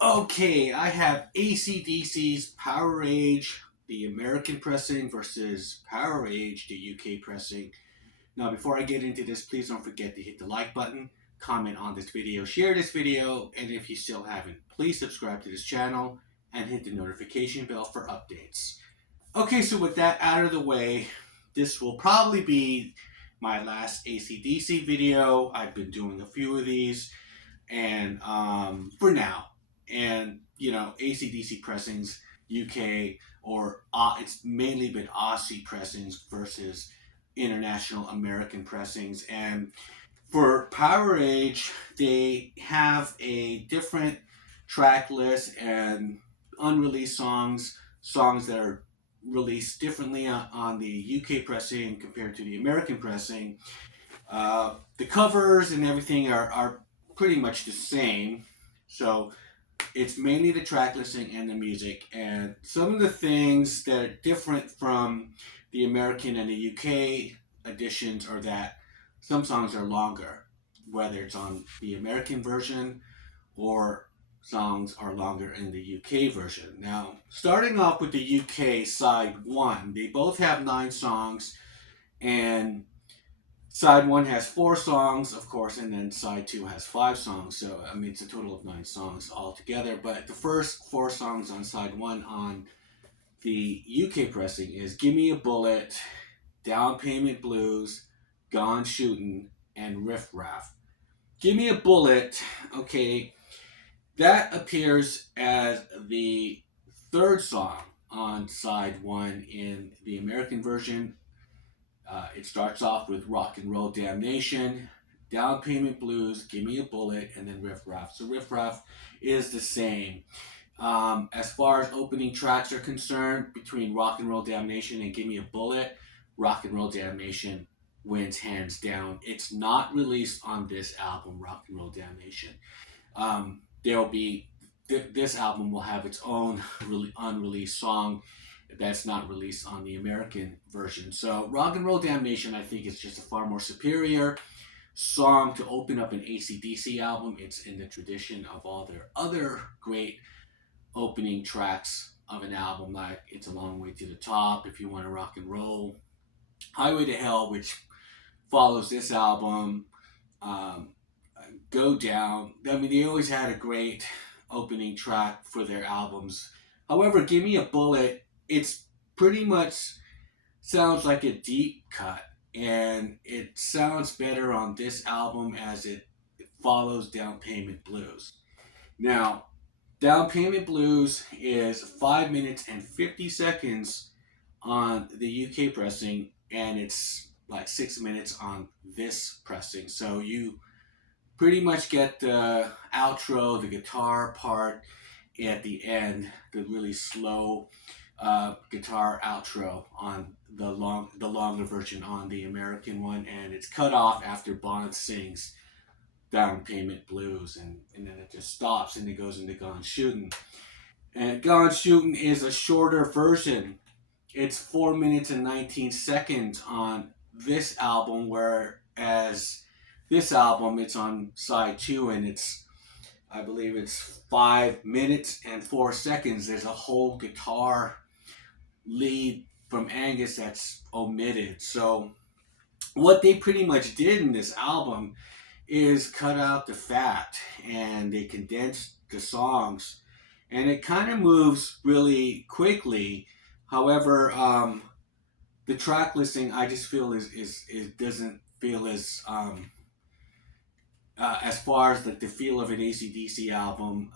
Okay, I have AC/DC's POWERAGE, the American pressing versus POWERAGE, the UK pressing. Now, before I get into this, please don't forget to hit the like button, comment on this video, share this video, and if you still haven't, please subscribe to this channel and hit the notification bell for updates. Okay, so with that out of the way, this will probably be my last AC/DC video. I've been doing a few of these, and for now, and AC/DC pressings UK, or it's mainly been Aussie pressings versus international American pressings. And for POWERAGE, they have a different track list and unreleased songs that are released differently on the UK pressing compared to the American pressing. The covers and everything are pretty much the same. So it's mainly the track listing and the music. And some of the things that are different from the American and the UK editions are that some songs are longer, whether it's on the American version or songs are longer in the UK version. Now, starting off with the UK side one, they both have 9 songs, and side one has 4 songs, of course, and then side 2 has 5 songs. So, I mean, it's a total of 9 songs altogether. But the first 4 songs on side 1 on the UK pressing is Give Me a Bullet, Down Payment Blues, Gone Shootin', and Riff Raff. Give Me a Bullet, okay, that appears as the 3rd song on side 1 in the American version. It starts off with Rock and Roll Damnation, Down Payment Blues, Give Me a Bullet, and then Riff Raff. So Riff Raff is the same. As far as opening tracks are concerned, between Rock and Roll Damnation and Give Me a Bullet, Rock and Roll Damnation wins hands down. It's not released on this album, Rock and Roll Damnation. There'll be this album will have its own really unreleased song that's not released on the American version. So Rock and Roll Damnation, I think, is just a far more superior song to open up an AC/DC album. It's in the tradition of all their other great opening tracks of an album, like It's a Long Way to the Top, If You Want to Rock and Roll, Highway to Hell, which follows this album, Go Down. I mean, they always had a great opening track for their albums. However, Give Me a Bullet, it's pretty much sounds like a deep cut, and it sounds better on this album as it follows Down Payment Blues. Now, Down Payment Blues is 5 minutes and 50 seconds on the UK pressing, and it's like 6 minutes on this pressing. So you pretty much get the outro, the guitar part at the end, the really slow guitar outro on the longer version on the American one, and it's cut off after Bond sings Down Payment Blues, and then it just stops and it goes into Gone Shootin'. And Gone Shootin' is a shorter version. It's 4 minutes and 19 seconds on this album, whereas this album, it's on side 2, and I believe it's 5 minutes and 4 seconds. There's a whole guitar lead from Angus that's omitted. So what they pretty much did in this album is cut out the fat, and they condensed the songs, and it kind of moves really quickly. However, the track listing, I just feel is doesn't feel as far as like the feel of an AC/DC album.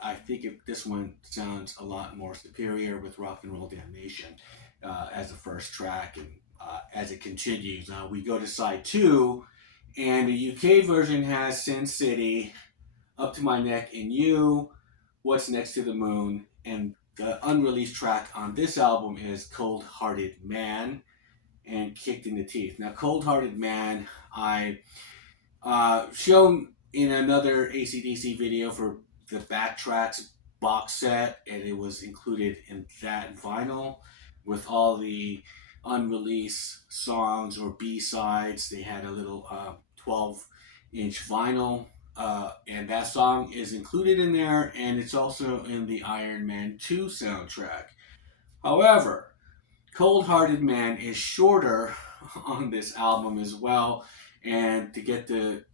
I think this one sounds a lot more superior with Rock and Roll Damnation as the first track, and as it continues. We go to side 2, and the UK version has Sin City, Up to My Neck in You, What's Next to the Moon, and the unreleased track on this album is Cold Hearted Man and Kicked in the Teeth. Now, Cold Hearted Man, I shown in another AC/DC video for the Backtracks box set, and it was included in that vinyl with all the unreleased songs or B-sides. They had a little 12-inch vinyl and that song is included in there, and it's also in the Iron Man 2 soundtrack. However, Cold Hearted Man is shorter on this album as well, and to get the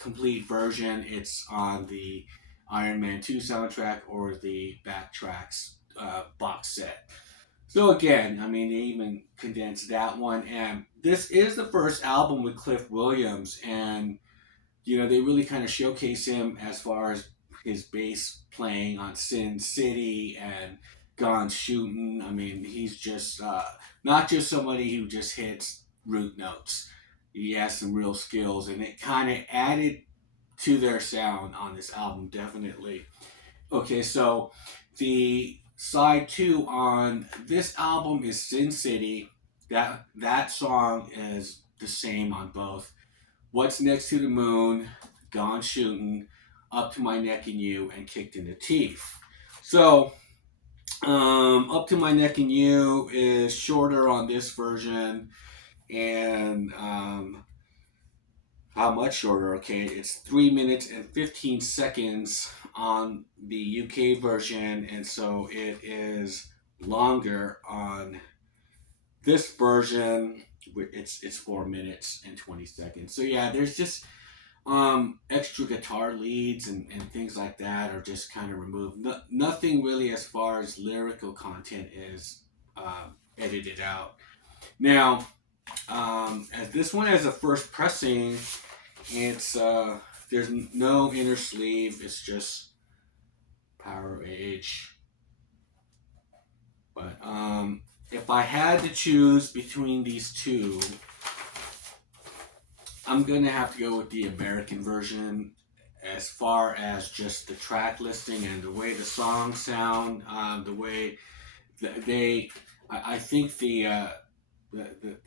complete version, it's on the Iron Man 2 soundtrack or the Backtracks box set. So again, I mean, they even condensed that one, and this is the first album with Cliff Williams, and they really kind of showcase him as far as his bass playing on Sin City and Gone Shooting. I mean, he's just not just somebody who just hits root notes. He has some real skills, and it kind of added to their sound on this album, definitely. Okay, so the side two on this album is Sin City. That song is the same on both. What's Next to the Moon, Gone Shooting, Up to My Neck in You, and Kicked in the Teeth. So, Up to My Neck in You is shorter on this version, and how much shorter? Okay, it's 3 minutes and 15 seconds on the UK version, and so it is longer on this version. It's 4 minutes and 20 seconds. So yeah, there's just extra guitar leads and things like that are just kind of removed. Nothing really as far as lyrical content is edited out. Now, as this one has a first pressing, it's there's no inner sleeve. It's just POWERAGE. But if I had to choose between these two, I'm gonna have to go with the American version as far as just the track listing and the way the songs sound, the way I think the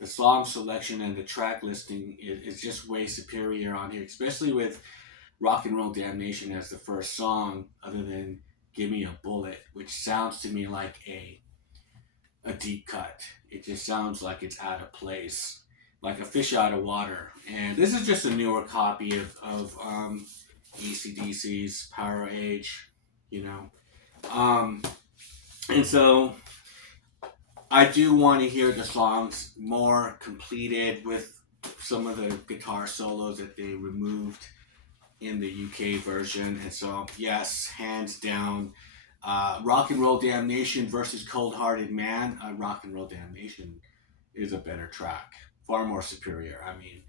song selection and the track listing is just way superior on here, especially with Rock and Roll Damnation as the first song, other than Give Me a Bullet, which sounds to me like a deep cut. It just sounds like it's out of place, like a fish out of water. And this is just a newer copy of AC/DC's POWERAGE, and so I do want to hear the songs more completed with some of the guitar solos that they removed in the UK version. And so, yes, hands down, Rock and Roll Damnation versus Cold Hearted Man. Rock and Roll Damnation is a better track, far more superior. I mean,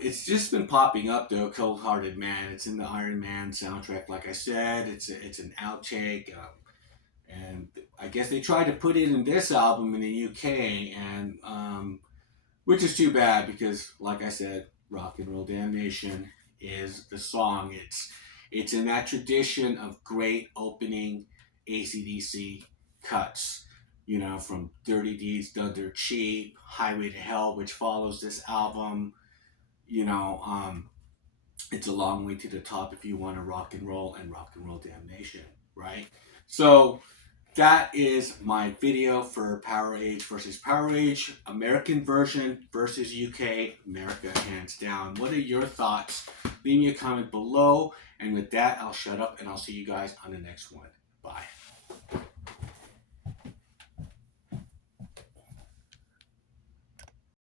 it's just been popping up though. Cold Hearted Man. It's in the Iron Man soundtrack, like I said. It's an outtake. And I guess they tried to put it in this album in the UK, and which is too bad because, like I said, Rock and Roll Damnation is the song. It's in that tradition of great opening AC/DC cuts, from Dirty Deeds Done Dirt Cheap, Highway to Hell, which follows this album. It's a long way to the top if you want to rock and roll Damnation, right? So that is my video for POWERAGE versus POWERAGE, American version versus UK, America hands down. What are your thoughts? Leave me a comment below. And with that, I'll shut up and I'll see you guys on the next one. Bye.